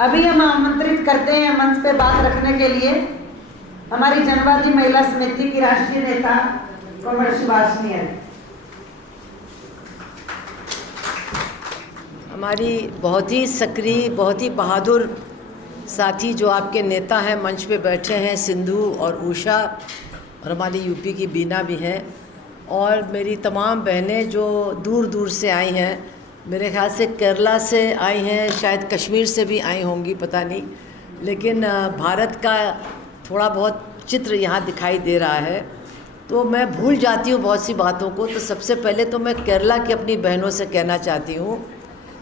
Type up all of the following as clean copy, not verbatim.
अभी हम आमंत्रित करते हैं मंच पे बात रखने के लिए हमारी जनवादी महिला समिति की राष्ट्रीय नेता कमर सुभाषिनी। हमारी बहुत ही सक्रिय, बहुत ही बहादुर साथी जो आपके नेता हैं मंच पे बैठे हैं, सिंधु और उषा, और हमारी यूपी की बीना भी हैं, और मेरी तमाम बहनें जो दूर दूर से आई हैं, मेरे ख्याल से केरला से आई हैं, शायद कश्मीर से भी आई होंगी, पता नहीं, लेकिन भारत का थोड़ा बहुत चित्र यहाँ दिखाई दे रहा है। तो मैं भूल जाती हूँ बहुत सी बातों को। तो सबसे पहले तो मैं केरला की अपनी बहनों से कहना चाहती हूँ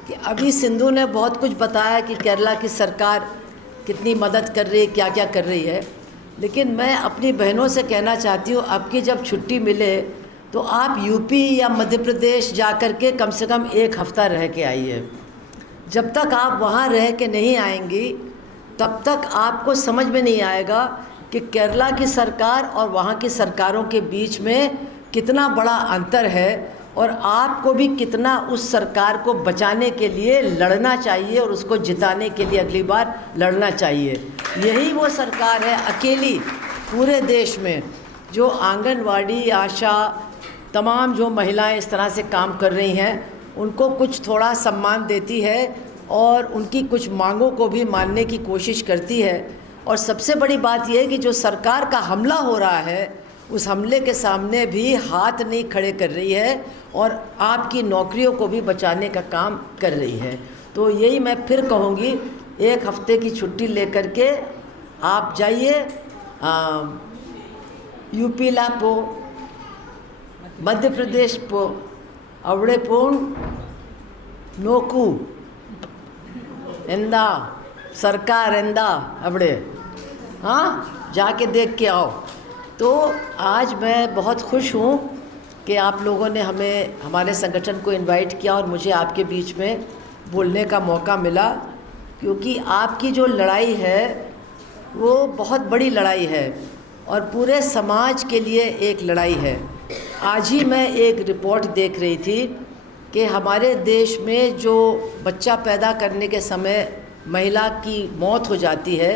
कि अभी सिंधु ने बहुत कुछ बताया कि केरला की सरकार कितनी मदद कर रही है, क्या क्या कर रही है, लेकिन मैं अपनी बहनों से कहना चाहती हूँ अब की जब छुट्टी मिले तो आप यूपी या मध्य प्रदेश जा कर के कम से कम 1 हफ़्ता रह के आइए। जब तक आप वहाँ रह के नहीं आएंगी तब तक आपको समझ में नहीं आएगा कि केरला की सरकार और वहाँ की सरकारों के बीच में कितना बड़ा अंतर है, और आपको भी कितना उस सरकार को बचाने के लिए लड़ना चाहिए और उसको जिताने के लिए अगली बार लड़ना चाहिए। यही वो सरकार है अकेली पूरे देश में जो आंगनवाड़ी, आशा, तमाम जो महिलाएं इस तरह से काम कर रही हैं उनको कुछ थोड़ा सम्मान देती है और उनकी कुछ मांगों को भी मानने की कोशिश करती है। और सबसे बड़ी बात यह है कि जो सरकार का हमला हो रहा है उस हमले के सामने भी हाथ नहीं खड़े कर रही है और आपकी नौकरियों को भी बचाने का काम कर रही है। तो यही मैं फिर कहूँगी, 1 हफ्ते की छुट्टी लेकर के आप जाइए यूपी ला पो, मध्य प्रदेश पो, अवड़े पूर्ण नोकू एंदा सरकार एंदा अवड़े, हाँ जाके देख के आओ। तो आज मैं बहुत खुश हूँ कि आप लोगों ने हमें, हमारे संगठन को इनवाइट किया और मुझे आपके बीच में बोलने का मौका मिला, क्योंकि आपकी जो लड़ाई है वो बहुत बड़ी लड़ाई है और पूरे समाज के लिए एक लड़ाई है। आज ही मैं एक रिपोर्ट देख रही थी कि हमारे देश में जो बच्चा पैदा करने के समय महिला की मौत हो जाती है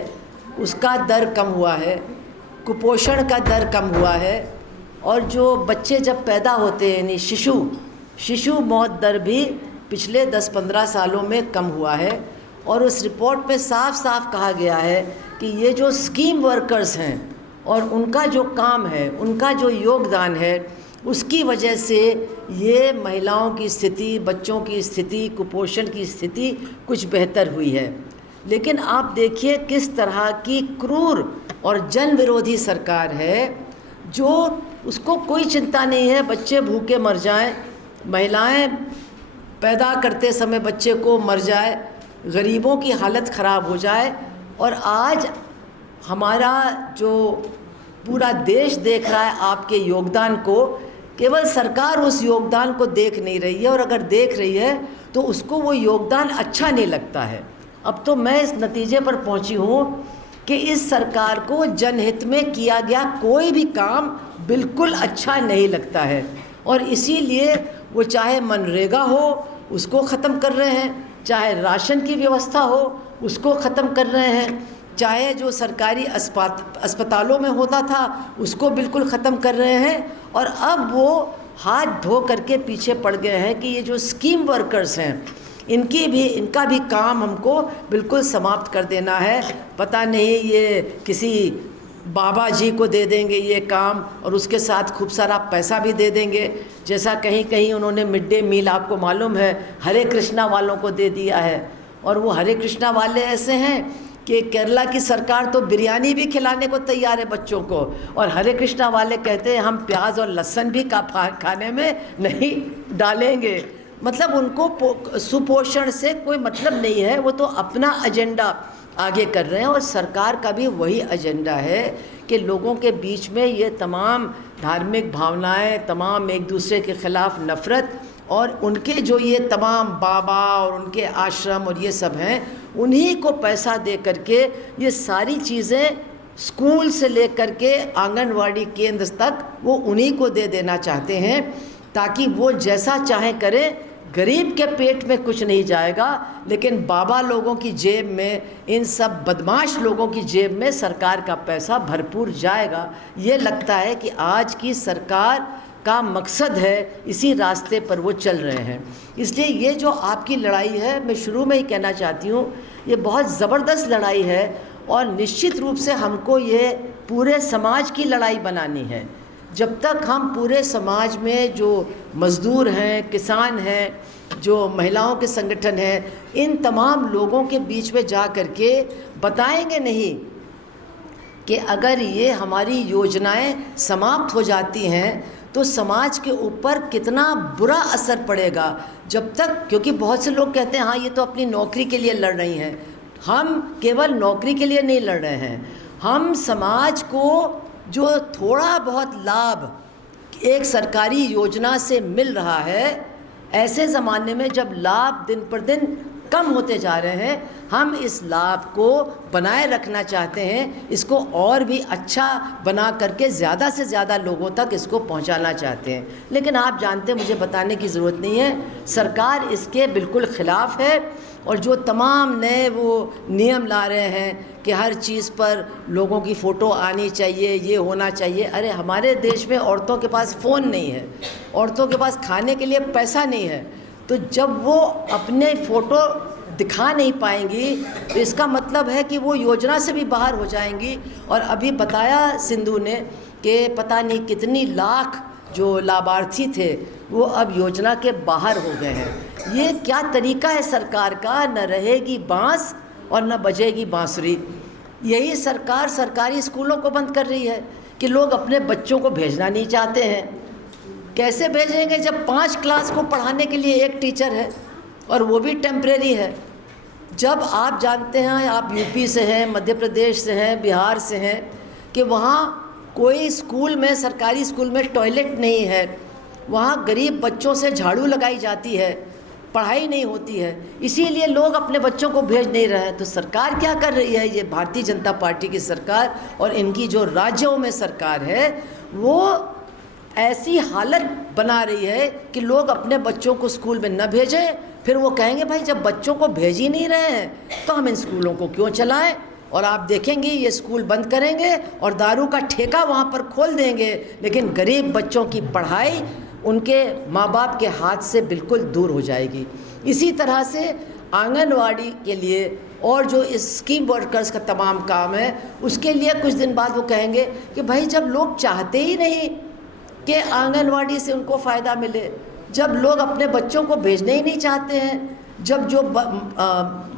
उसका दर कम हुआ है, कुपोषण का दर कम हुआ है, और जो बच्चे जब पैदा होते हैं यानी शिशु मौत दर भी पिछले 10-15 सालों में कम हुआ है। और उस रिपोर्ट में साफ साफ कहा गया है कि ये जो स्कीम वर्कर्स हैं और उनका जो काम है, उनका जो योगदान है, उसकी वजह से ये महिलाओं की स्थिति, बच्चों की स्थिति, कुपोषण की स्थिति कुछ बेहतर हुई है। लेकिन आप देखिए किस तरह की क्रूर और जन विरोधी सरकार है जो उसको कोई चिंता नहीं है बच्चे भूखे मर जाएं, महिलाएं पैदा करते समय बच्चे को मर जाए, गरीबों की हालत ख़राब हो जाए। और आज हमारा जो पूरा देश देख रहा है आपके योगदान को, केवल सरकार उस योगदान को देख नहीं रही है, और अगर देख रही है तो उसको वो योगदान अच्छा नहीं लगता है। अब तो मैं इस नतीजे पर पहुंची हूँ कि इस सरकार को जनहित में किया गया कोई भी काम बिल्कुल अच्छा नहीं लगता है, और इसीलिए वो चाहे मनरेगा हो उसको ख़त्म कर रहे हैं, चाहे राशन की व्यवस्था हो उसको ख़त्म कर रहे हैं, चाहे जो सरकारी अस्पतालों में होता था उसको बिल्कुल ख़त्म कर रहे हैं। और अब वो हाथ धो करके पीछे पड़ गए हैं कि ये जो स्कीम वर्कर्स हैं इनका भी काम हमको बिल्कुल समाप्त कर देना है। पता नहीं ये किसी बाबा जी को दे देंगे ये काम और उसके साथ खूब सारा पैसा भी दे देंगे, जैसा कहीं कहीं उन्होंने मिड डे मील, आपको मालूम है, हरे कृष्णा वालों को दे दिया है। और वो हरे कृष्णा वाले ऐसे हैं कि केरला की सरकार तो बिरयानी भी खिलाने को तैयार है बच्चों को, और हरे कृष्णा वाले कहते हैं हम प्याज और लहसुन भी खाने में नहीं डालेंगे। मतलब उनको सुपोषण से कोई मतलब नहीं है, वो तो अपना एजेंडा आगे कर रहे हैं। और सरकार का भी वही एजेंडा है कि लोगों के बीच में ये तमाम धार्मिक भावनाएं, तमाम एक दूसरे के ख़िलाफ़ नफ़रत, और उनके जो ये तमाम बाबा और उनके आश्रम और ये सब हैं, उन्हीं को पैसा दे करके ये सारी चीज़ें स्कूल से लेकर के आंगनवाड़ी केंद्र तक वो उन्हीं को दे देना चाहते हैं, ताकि वो जैसा चाहें करें, गरीब के पेट में कुछ नहीं जाएगा, लेकिन बाबा लोगों की जेब में, इन सब बदमाश लोगों की जेब में सरकार का पैसा भरपूर जाएगा। ये लगता है कि आज की सरकार का मकसद है, इसी रास्ते पर वो चल रहे हैं। इसलिए ये जो आपकी लड़ाई है, मैं शुरू में ही कहना चाहती हूँ, ये बहुत ज़बरदस्त लड़ाई है और निश्चित रूप से हमको ये पूरे समाज की लड़ाई बनानी है। जब तक हम पूरे समाज में जो मज़दूर हैं, किसान हैं, जो महिलाओं के संगठन हैं, इन तमाम लोगों के बीच में जा कर के बताएंगे नहीं कि अगर ये हमारी योजनाएं समाप्त हो जाती हैं तो समाज के ऊपर कितना बुरा असर पड़ेगा। जब तक, क्योंकि बहुत से लोग कहते हैं हाँ ये तो अपनी नौकरी के लिए लड़ रही हैं, हम केवल नौकरी के लिए नहीं लड़ रहे हैं, हम समाज को जो थोड़ा बहुत लाभ एक सरकारी योजना से मिल रहा है, ऐसे ज़माने में जब लाभ दिन पर दिन कम होते जा रहे हैं, हम इस लाभ को बनाए रखना चाहते हैं, इसको और भी अच्छा बना करके ज़्यादा से ज़्यादा लोगों तक इसको पहुंचाना चाहते हैं। लेकिन आप जानते हैं, मुझे बताने की ज़रूरत नहीं है, सरकार इसके बिल्कुल ख़िलाफ़ है। और जो तमाम नए वो नियम ला रहे हैं कि हर चीज़ पर लोगों की फ़ोटो आनी चाहिए, ये होना चाहिए। अरे हमारे देश में औरतों के पास फ़ोन नहीं है, औरतों के पास खाने के लिए पैसा नहीं है, तो जब वो अपने फ़ोटो दिखा नहीं पाएंगी तो इसका मतलब है कि वो योजना से भी बाहर हो जाएंगी। और अभी बताया सिंधु ने कि पता नहीं कितनी लाख जो लाभार्थी थे वो अब योजना के बाहर हो गए हैं। ये क्या तरीका है सरकार का, न रहेगी बांस और न बजेगी बांसुरी। यही सरकार सरकारी स्कूलों को बंद कर रही है कि लोग अपने बच्चों को भेजना नहीं चाहते हैं। कैसे भेजेंगे जब 5 क्लास को पढ़ाने के लिए एक टीचर है और वो भी टेम्परेरी है। जब आप जानते हैं, आप यूपी से हैं, मध्य प्रदेश से हैं, बिहार से हैं, कि वहाँ कोई स्कूल में, सरकारी स्कूल में टॉयलेट नहीं है, वहाँ गरीब बच्चों से झाड़ू लगाई जाती है, पढ़ाई नहीं होती है, इसीलिए लोग अपने बच्चों को भेज नहीं रहे हैं। तो सरकार क्या कर रही है, ये भारतीय जनता पार्टी की सरकार और इनकी जो राज्यों में सरकार है, वो ऐसी हालत बना रही है कि लोग अपने बच्चों को स्कूल में न भेजें। फिर वो कहेंगे भाई जब बच्चों को भेज ही नहीं रहे हैं तो हम इन स्कूलों को क्यों चलाएं। और आप देखेंगे ये स्कूल बंद करेंगे और दारू का ठेका वहाँ पर खोल देंगे, लेकिन गरीब बच्चों की पढ़ाई उनके माँ बाप के हाथ से बिल्कुल दूर हो जाएगी। इसी तरह से आंगनवाड़ी के लिए और जो इस स्कीम वर्कर्स का तमाम काम है, उसके लिए कुछ दिन बाद वो कहेंगे कि भाई जब लोग चाहते ही नहीं कि आंगनवाड़ी से उनको फ़ायदा मिले, जब लोग अपने बच्चों को भेजने ही नहीं चाहते हैं, जब जो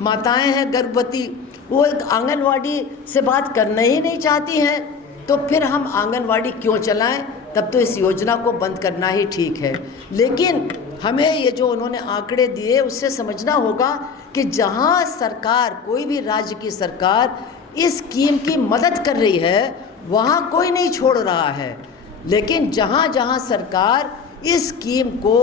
माताएं हैं गर्भवती वो आंगनवाड़ी से बात करना ही नहीं चाहती हैं, तो फिर हम आंगनवाड़ी क्यों चलाएं। तब तो इस योजना को बंद करना ही ठीक है। लेकिन हमें ये जो उन्होंने आंकड़े दिए उससे समझना होगा कि जहां सरकार, कोई भी राज्य की सरकार इस स्कीम की मदद कर रही है वहां कोई नहीं छोड़ रहा है, लेकिन जहां जहां सरकार इस स्कीम को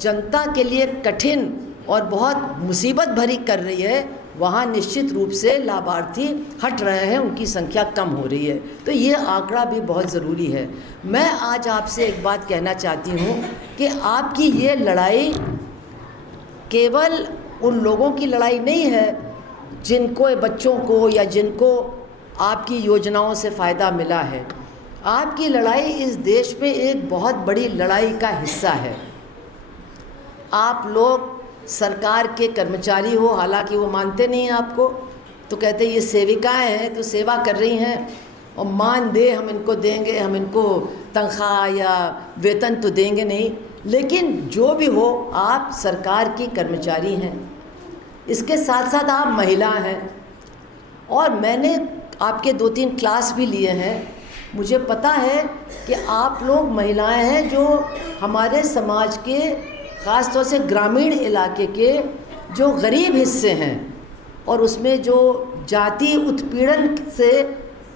जनता के लिए कठिन और बहुत मुसीबत भरी कर रही है, वहाँ निश्चित रूप से लाभार्थी हट रहे हैं, उनकी संख्या कम हो रही है। तो ये आंकड़ा भी बहुत ज़रूरी है। मैं आज आपसे एक बात कहना चाहती हूँ कि आपकी ये लड़ाई केवल उन लोगों की लड़ाई नहीं है जिनको, बच्चों को या जिनको आपकी योजनाओं से फ़ायदा मिला है। आपकी लड़ाई इस देश में एक बहुत बड़ी लड़ाई का हिस्सा है। आप लोग सरकार के कर्मचारी हो, हालांकि वो मानते नहीं हैं आपको, तो कहते ये सेविकाएं हैं तो सेवा कर रही हैं और मान दे हम इनको देंगे, हम इनको तनख्वाह या वेतन तो देंगे नहीं। लेकिन जो भी हो, आप सरकार की कर्मचारी हैं, इसके साथ साथ आप महिला हैं। और मैंने आपके 2-3 क्लास भी लिए हैं, मुझे पता है कि आप लोग महिलाएं हैं जो हमारे समाज के, ख़ास तौर से ग्रामीण इलाके के जो गरीब हिस्से हैं और उसमें जो जाति उत्पीड़न से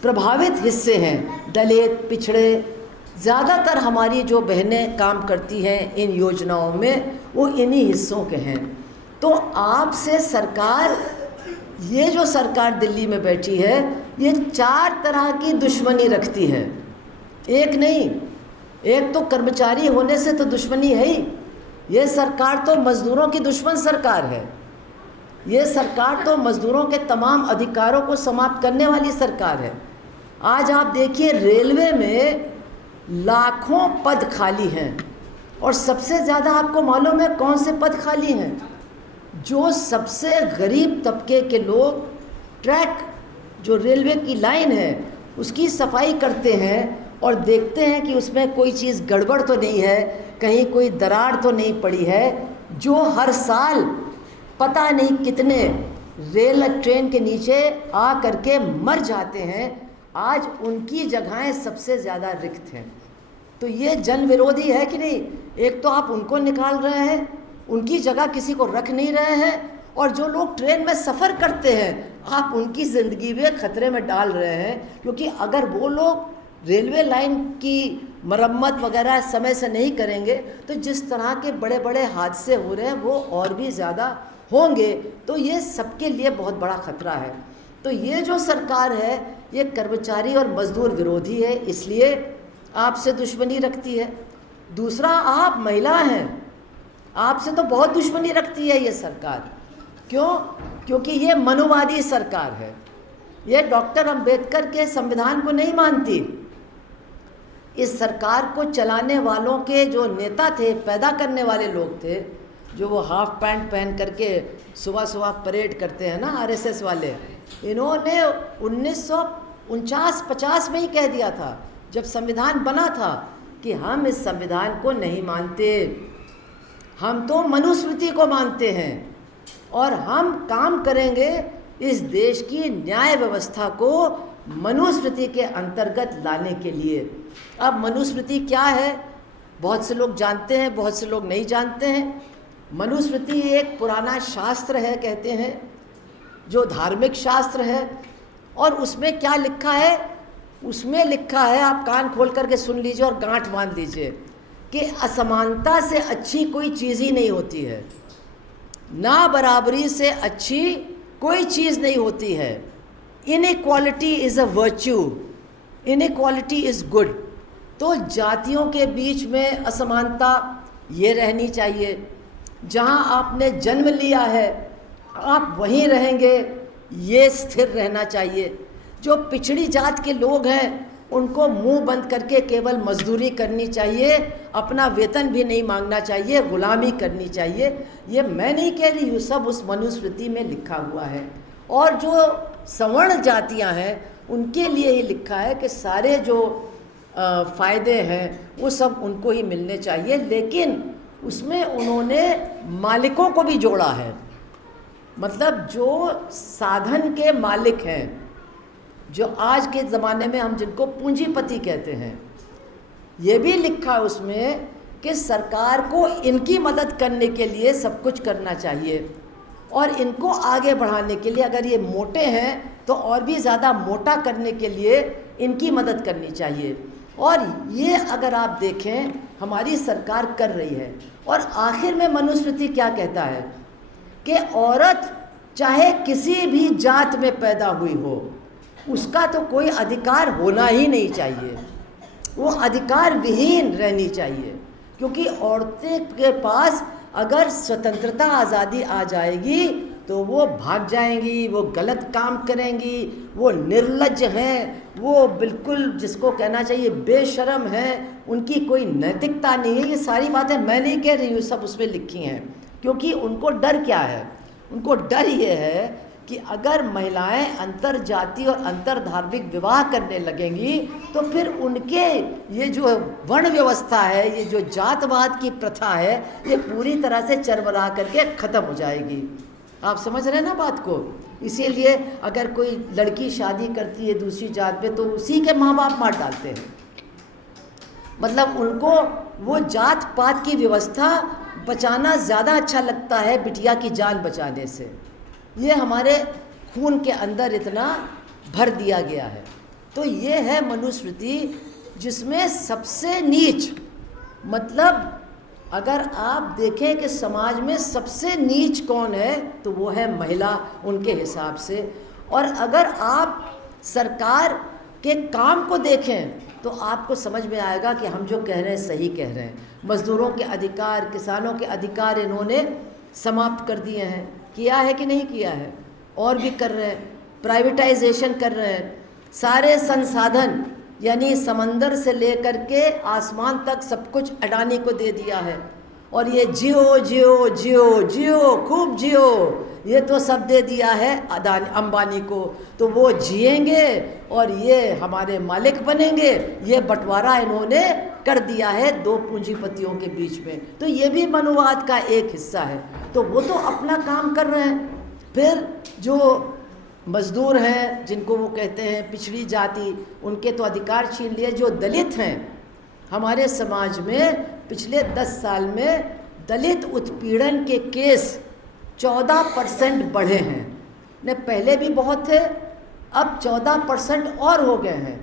प्रभावित हिस्से हैं, दलित, पिछड़े, ज़्यादातर हमारी जो बहनें काम करती हैं इन योजनाओं में, वो इन्हीं हिस्सों के हैं। तो आपसे सरकार, ये जो सरकार दिल्ली में बैठी है, ये 4 तरह की दुश्मनी रखती है। एक नहीं, एक तो कर्मचारी होने से तो दुश्मनी है ही, ये सरकार तो मज़दूरों की दुश्मन सरकार है। ये सरकार तो मज़दूरों के तमाम अधिकारों को समाप्त करने वाली सरकार है। आज आप देखिए रेलवे में लाखों पद खाली हैं, और सबसे ज़्यादा आपको मालूम है कौन से पद खाली हैं? जो सबसे गरीब तबके के लोग ट्रैक, जो रेलवे की लाइन है उसकी सफाई करते हैं और देखते हैं कि उसमें कोई चीज़ गड़बड़ तो नहीं है, कहीं कोई दरार तो नहीं पड़ी है, जो हर साल पता नहीं कितने रेल ट्रेन के नीचे आ करके मर जाते हैं, आज उनकी जगहें सबसे ज़्यादा रिक्त हैं। तो ये जन विरोधी है कि नहीं? एक तो आप उनको निकाल रहे हैं, उनकी जगह किसी को रख नहीं रहे हैं, और जो लोग ट्रेन में सफ़र करते हैं आप उनकी ज़िंदगी में ख़तरे में डाल रहे हैं, क्योंकि अगर वो लोग रेलवे लाइन की मरम्मत वगैरह समय से नहीं करेंगे तो जिस तरह के बड़े बड़े हादसे हो रहे हैं वो और भी ज़्यादा होंगे। तो ये सबके लिए बहुत बड़ा ख़तरा है। तो ये जो सरकार है ये कर्मचारी और मज़दूर विरोधी है, इसलिए आपसे दुश्मनी रखती है। दूसरा, आप महिला हैं, आपसे तो बहुत दुश्मनी रखती है ये सरकार। क्यों? क्योंकि ये मनुवादी सरकार है। ये डॉक्टर अंबेडकर के संविधान को नहीं मानती। इस सरकार को चलाने वालों के जो नेता थे, पैदा करने वाले लोग थे, जो वो हाफ पैंट पहन करके सुबह सुबह परेड करते हैं ना, आरएसएस वाले, इन्होंने 1949-50 में ही कह दिया था जब संविधान बना था कि हम इस संविधान को नहीं मानते, हम तो मनुस्मृति को मानते हैं और हम काम करेंगे इस देश की न्याय व्यवस्था को मनुस्मृति के अंतर्गत लाने के लिए। अब मनुस्मृति क्या है? बहुत से लोग जानते हैं, बहुत से लोग नहीं जानते हैं। मनुस्मृति एक पुराना शास्त्र है, कहते हैं, जो धार्मिक शास्त्र है। और उसमें क्या लिखा है? उसमें लिखा है, आप कान खोल करके सुन लीजिए और गांठ बांध लीजिए, कि असमानता से अच्छी कोई चीज़ ही नहीं होती है, ना बराबरी से अच्छी कोई चीज़ नहीं होती है। Inequality is a virtue, inequality is good. तो जातियों के बीच में असमानता ये रहनी चाहिए। जहाँ आपने जन्म लिया है आप वहीं रहेंगे, ये स्थिर रहना चाहिए। जो पिछड़ी जात के लोग हैं उनको मुंह बंद करके केवल मजदूरी करनी चाहिए, अपना वेतन भी नहीं मांगना चाहिए, गुलामी करनी चाहिए। ये मैं नहीं कह रही हूँ, सब उस मनुस्मृति में लिखा हुआ है। और जो सवर्ण जातियाँ हैं उनके लिए ही लिखा है कि सारे जो फ़ायदे हैं वो सब उनको ही मिलने चाहिए, लेकिन उसमें उन्होंने मालिकों को भी जोड़ा है। मतलब जो साधन के मालिक हैं, जो आज के ज़माने में हम जिनको पूंजीपति कहते हैं, ये भी लिखा है उसमें कि सरकार को इनकी मदद करने के लिए सब कुछ करना चाहिए, और इनको आगे बढ़ाने के लिए, अगर ये मोटे हैं तो और भी ज़्यादा मोटा करने के लिए इनकी मदद करनी चाहिए। और ये अगर आप देखें हमारी सरकार कर रही है। और आखिर में मनुस्मृति क्या कहता है कि औरत चाहे किसी भी जात में पैदा हुई हो, उसका तो कोई अधिकार होना ही नहीं चाहिए, वो अधिकार विहीन रहनी चाहिए। क्योंकि औरतें के पास अगर स्वतंत्रता आज़ादी आ जाएगी तो वो भाग जाएंगी, वो गलत काम करेंगी, वो निर्लज्ज हैं, वो बिल्कुल जिसको कहना चाहिए बेशर्म हैं, उनकी कोई नैतिकता नहीं है। ये सारी बातें मैं नहीं कह रही हूँ, सब उसमें लिखी हैं। क्योंकि उनको डर क्या है? उनको डर ये है कि अगर महिलाएं अंतर जाति और अंतर धार्मिक विवाह करने लगेंगी तो फिर उनके ये जो वर्ण व्यवस्था है, ये जो जातवाद की प्रथा है, ये पूरी तरह से चरमरा करके ख़त्म हो जाएगी। आप समझ रहे हैं ना बात को? इसीलिए अगर कोई लड़की शादी करती है दूसरी जात में तो उसी के माँ बाप मार डालते हैं। मतलब उनको वो जात पात की व्यवस्था बचाना ज़्यादा अच्छा लगता है बिटिया की जान बचाने से। ये हमारे खून के अंदर इतना भर दिया गया है। तो ये है मनुस्मृति, जिसमें सबसे नीच, मतलब अगर आप देखें कि समाज में सबसे नीच कौन है तो वो है महिला, उनके हिसाब से। और अगर आप सरकार के काम को देखें तो आपको समझ में आएगा कि हम जो कह रहे हैं सही कह रहे हैं। मज़दूरों के अधिकार, किसानों के अधिकार इन्होंने समाप्त कर दिए हैं। किया है कि नहीं किया है? और भी कर रहे हैं। प्राइवेटाइजेशन कर रहे हैं। सारे संसाधन यानी समंदर से लेकर के आसमान तक सब कुछ अडानी को दे दिया है। और ये जियो जियो जियो जियो खूब जियो, ये तो सब दे दिया है अदानी अंबानी को। तो वो जिएंगे और ये हमारे मालिक बनेंगे। ये बंटवारा इन्होंने कर दिया है दो पूंजीपतियों के बीच में। तो ये भी मनुवाद का एक हिस्सा है। तो वो तो अपना काम कर रहे हैं। फिर जो मज़दूर हैं, जिनको वो कहते हैं पिछड़ी जाति, उनके तो अधिकार छीन लिए। जो दलित हैं हमारे समाज में, पिछले 10 साल में दलित उत्पीड़न के केस 14% बढ़े हैं। ने पहले भी बहुत थे, अब 14% और हो गए हैं।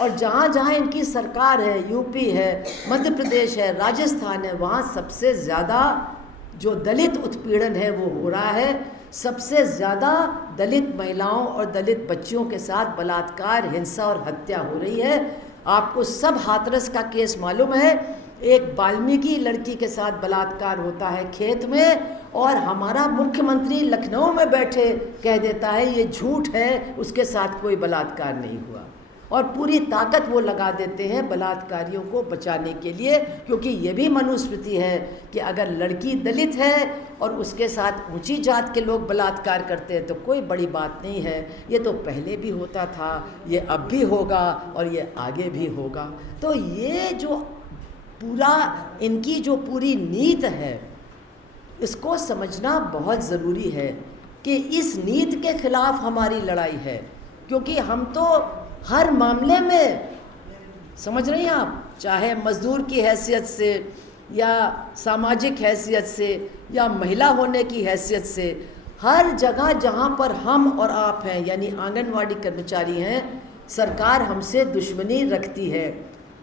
और जहाँ जहाँ इनकी सरकार है, यूपी है, मध्य प्रदेश है, राजस्थान है, वहाँ सबसे ज़्यादा जो दलित उत्पीड़न है वो हो रहा है। सबसे ज़्यादा दलित महिलाओं और दलित बच्चियों के साथ बलात्कार, हिंसा और हत्या हो रही है। आपको सब हाथरस का केस मालूम है। एक वाल्मीकि लड़की के साथ बलात्कार होता है खेत में, और हमारा मुख्यमंत्री लखनऊ में बैठे कह देता है ये झूठ है, उसके साथ कोई बलात्कार नहीं हुआ। और पूरी ताकत वो लगा देते हैं बलात्कारियों को बचाने के लिए, क्योंकि ये भी मनुस्मृति है कि अगर लड़की दलित है और उसके साथ ऊंची जात के लोग बलात्कार करते हैं तो कोई बड़ी बात नहीं है। ये तो पहले भी होता था, ये अब भी होगा और ये आगे भी होगा। तो ये जो पूरा इनकी जो पूरी नीत है, इसको समझना बहुत ज़रूरी है कि इस नीत के खिलाफ हमारी लड़ाई है। क्योंकि हम तो हर मामले में, समझ रही हैं आप, चाहे मज़दूर की हैसियत से या सामाजिक हैसियत से या महिला होने की हैसियत से, हर जगह जहाँ पर हम और आप हैं, यानी आंगनवाड़ी कर्मचारी हैं, सरकार हमसे दुश्मनी रखती है।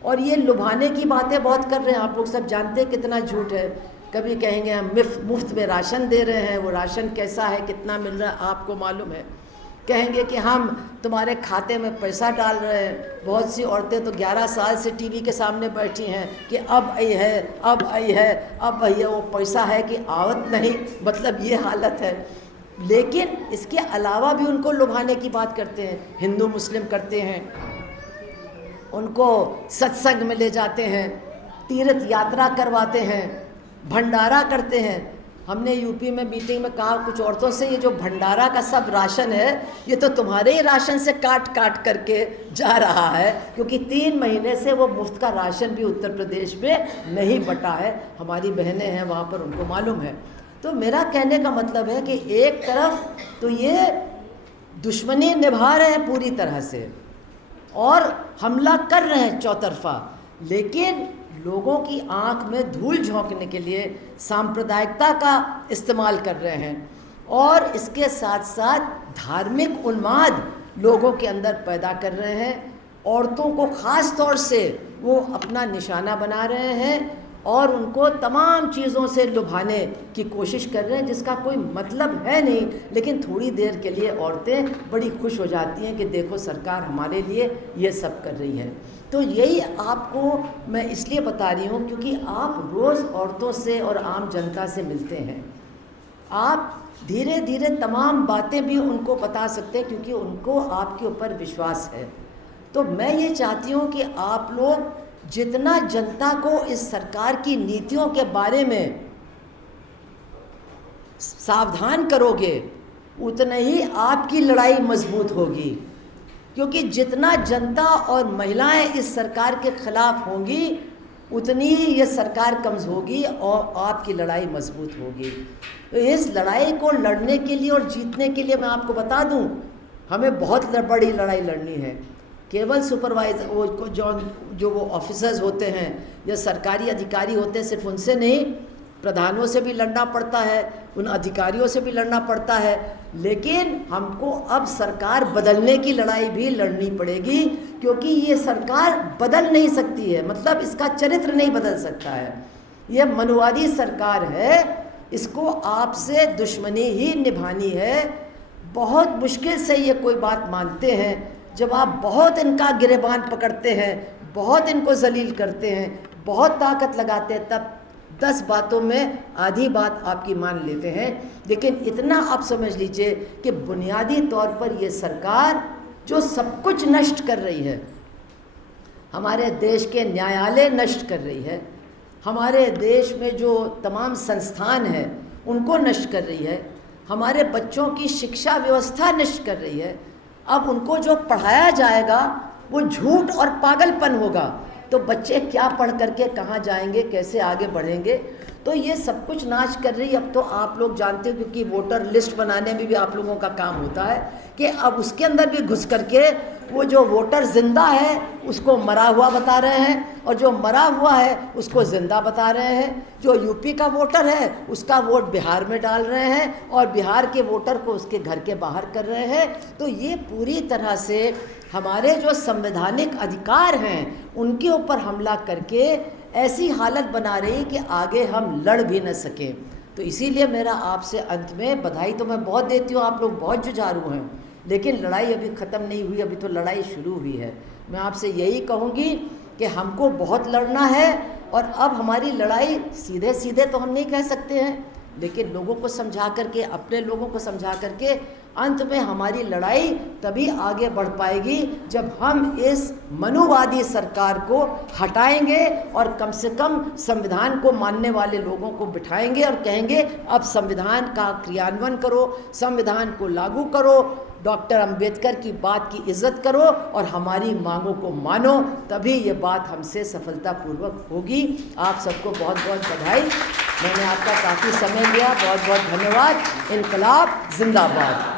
और ये लुभाने की बातें बहुत कर रहे हैं। आप लोग सब जानते हैं कितना झूठ है। कभी कहेंगे हम मुफ्त में राशन दे रहे हैं, वो राशन कैसा है, कितना मिल रहा है, आपको मालूम है। कहेंगे कि हम तुम्हारे खाते में पैसा डाल रहे हैं। बहुत सी औरतें तो 11 साल से टीवी के सामने बैठी हैं कि अब आई है, अब आई है, अब आई है। वो पैसा है कि आवत नहीं, मतलब ये हालत है। लेकिन इसके अलावा भी उनको लुभाने की बात करते हैं। हिंदू मुस्लिम करते हैं, उनको सत्संग में ले जाते हैं, तीर्थ यात्रा करवाते हैं, भंडारा करते हैं। हमने यूपी में मीटिंग में कहा कुछ औरतों से, ये जो भंडारा का सब राशन है ये तो तुम्हारे ही राशन से काट काट करके जा रहा है, क्योंकि 3 महीने से वो मुफ्त का राशन भी उत्तर प्रदेश में नहीं बटा है। हमारी बहनें हैं वहाँ पर, उनको मालूम है। तो मेरा कहने का मतलब है कि एक तरफ तो ये दुश्मनी निभा रहे हैं पूरी तरह से और हमला कर रहे हैं चौतरफा, लेकिन लोगों की आंख में धूल झोंकने के लिए सांप्रदायिकता का इस्तेमाल कर रहे हैं। और इसके साथ साथ धार्मिक उन्माद लोगों के अंदर पैदा कर रहे हैं। औरतों को ख़ास तौर से वो अपना निशाना बना रहे हैं और उनको तमाम चीज़ों से लुभाने की कोशिश कर रहे हैं, जिसका कोई मतलब है नहीं। लेकिन थोड़ी देर के लिए औरतें बड़ी खुश हो जाती हैं कि देखो सरकार हमारे लिए ये सब कर रही है। तो यही आपको मैं इसलिए बता रही हूँ क्योंकि आप रोज़ औरतों से और आम जनता से मिलते हैं। आप धीरे धीरे तमाम बातें भी उनको बता सकते हैं क्योंकि उनको आपके ऊपर विश्वास है। तो मैं ये चाहती हूँ कि आप लोग जितना जनता को इस सरकार की नीतियों के बारे में सावधान करोगे, उतना ही आपकी लड़ाई मजबूत होगी। क्योंकि जितना जनता और महिलाएं इस सरकार के खिलाफ होंगी, उतनी ही ये सरकार कमज़ोर होगी और आपकी लड़ाई मजबूत होगी। तो इस लड़ाई को लड़ने के लिए और जीतने के लिए मैं आपको बता दूं, हमें बहुत बड़ी लड़ाई लड़नी है। केवल सुपरवाइजर वो जो वो ऑफिसर्स होते हैं या सरकारी अधिकारी होते हैं, सिर्फ उनसे नहीं, प्रधानों से भी लड़ना पड़ता है, उन अधिकारियों से भी लड़ना पड़ता है। लेकिन हमको अब सरकार बदलने की लड़ाई भी लड़नी पड़ेगी, क्योंकि ये सरकार बदल नहीं सकती है, मतलब इसका चरित्र नहीं बदल सकता है। ये मनुवादी सरकार है, इसको आपसे दुश्मनी ही निभानी है। बहुत मुश्किल से ये कोई बात मानते हैं, जब आप बहुत इनका गिरेबान पकड़ते हैं, बहुत इनको जलील करते हैं, बहुत ताकत लगाते हैं, तब 10 बातों में आधी बात आपकी मान लेते हैं। लेकिन इतना आप समझ लीजिए कि बुनियादी तौर पर ये सरकार जो सब कुछ नष्ट कर रही है, हमारे देश के न्यायालय नष्ट कर रही है, हमारे देश में जो तमाम संस्थान हैं उनको नष्ट कर रही है, हमारे बच्चों की शिक्षा व्यवस्था नष्ट कर रही है। अब उनको जो पढ़ाया जाएगा वो झूठ और पागलपन होगा, तो बच्चे क्या पढ़ करके कहाँ जाएंगे, कैसे आगे बढ़ेंगे। तो ये सब कुछ नाश कर रही। अब तो आप लोग जानते हो, क्योंकि वोटर लिस्ट बनाने में भी आप लोगों का काम होता है, कि अब उसके अंदर भी घुस करके वो जो वोटर जिंदा है उसको मरा हुआ बता रहे हैं, और जो मरा हुआ है उसको जिंदा बता रहे हैं। जो यूपी का वोटर है उसका वोट बिहार में डाल रहे हैं, और बिहार के वोटर को उसके घर के बाहर कर रहे हैं। तो ये पूरी तरह से हमारे जो संवैधानिक अधिकार हैं उनके ऊपर हमला करके ऐसी हालत बना रही कि आगे हम लड़ भी न सकें। तो इसीलिए मेरा आपसे अंत में बधाई तो मैं बहुत देती हूँ, आप लोग बहुत जुझारू हैं, लेकिन लड़ाई अभी ख़त्म नहीं हुई, अभी तो लड़ाई शुरू हुई है। मैं आपसे यही कहूँगी कि हमको बहुत लड़ना है, और अब हमारी लड़ाई सीधे सीधे तो हम नहीं कह सकते हैं, लेकिन लोगों को समझा करके, अपने लोगों को समझा करके अंत में हमारी लड़ाई तभी आगे बढ़ पाएगी जब हम इस मनुवादी सरकार को हटाएंगे और कम से कम संविधान को मानने वाले लोगों को बिठाएंगे और कहेंगे अब संविधान का क्रियान्वयन करो, संविधान को लागू करो, डॉक्टर अंबेडकर की बात की इज़्ज़त करो और हमारी मांगों को मानो, तभी ये बात हमसे सफलतापूर्वक होगी। आप सबको बहुत बहुत बधाई। मैंने आपका काफ़ी समय लिया, बहुत बहुत धन्यवाद। इनकलाब जिंदाबाद।